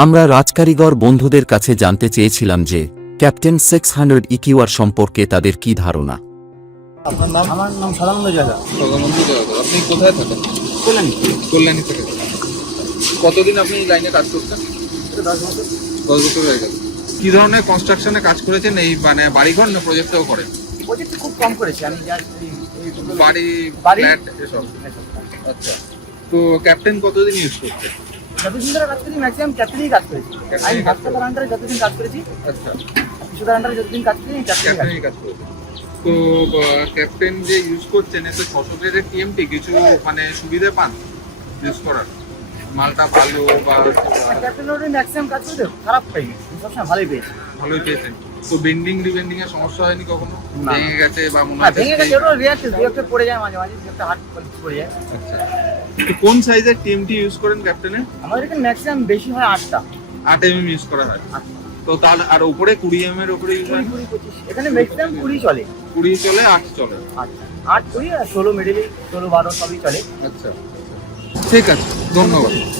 আমরা রাজকারিগর বন্ধুদের কাছে জানতে চেয়েছিলাম যে ক্যাপ্টেন সিক্স হান্ড্রেড ইকিউআর সম্পর্কে তাদের কি ধারণা? আপনার নাম? আমার নাম সদানন্দ জয়দা আপনি কোথায় থাকেন? কল্যাণী। কল্যাণী থেকে। কতদিন আপনি এই লাইনে কাজ করছেন? দশ বছর। দশ বছর হয়ে গেল। কি ধরনের কনস্ট্রাকশনে কাজ করেছেন? এই মানে বাড়িঘর না প্রজেক্টেও করেন? প্রজেক্ট খুব কম করেছি। আমি বাড়ি বাড়ি- আচ্ছা। তো ক্যাপ্টেন কতদিন ইউজ করছে যতদিন ধরে কাজ করেছি ম্যাক্সিমাম ক্যাপ্টেনই কাজ করেছি। আমি হাসপাতাল আন্ডারে যতদিন কাজ করেছি আচ্ছা। কিছুটার আন্ডারে যতদিন কাজ করেছি ক্যাপ্টেনই কাজ করেছি। তো ক্যাপ্টেন যে ইউজ করছেন এতে ছশো গ্রেডের টিএমটি কিছু মানে সুবিধা পান? ইউজ করার? মালটা ভালো বা ক্যাপ্টেন ম্যাক্সিমাম কাজ করেছে খারাপ পাইনি। সবসময় ভালোই পেয়েছি। ভালোই পেয়েছেন। তো বেন্ডিং রিবেন্ডিং এর সমস্যা হয়নি কখনো। ভেঙে গেছে বা মনে হচ্ছে ভেঙে গেছে ওটা রিয়াক্ট রিয়াক্টে পড়ে যায় মাঝে মাঝে একটা হার্ট পড়ে যায়। আচ্ছা। তো কোন সাইজের টিএমটি ইউজ করেন ক্যাপ্টেনে আমাদের এখানে ম্যাক্সিমাম বেশি হয় আটটা। আট এমএম ইউজ করা হয়। তো তাহলে আর উপরে কুড়ি এম এর উপরে ইউজ হয়? কুড়ি না? কুড়ি পঁচিশ। এখানে ম্যাক্সিমাম কুড়ি চলে। কুড়ি চলে আট চলে। আটটা আট কুড়ি আর ষোলো মিডিলে ষোলো বারো সবই চলে। আচ্ছা। ঠিক আছে ধন্যবাদ।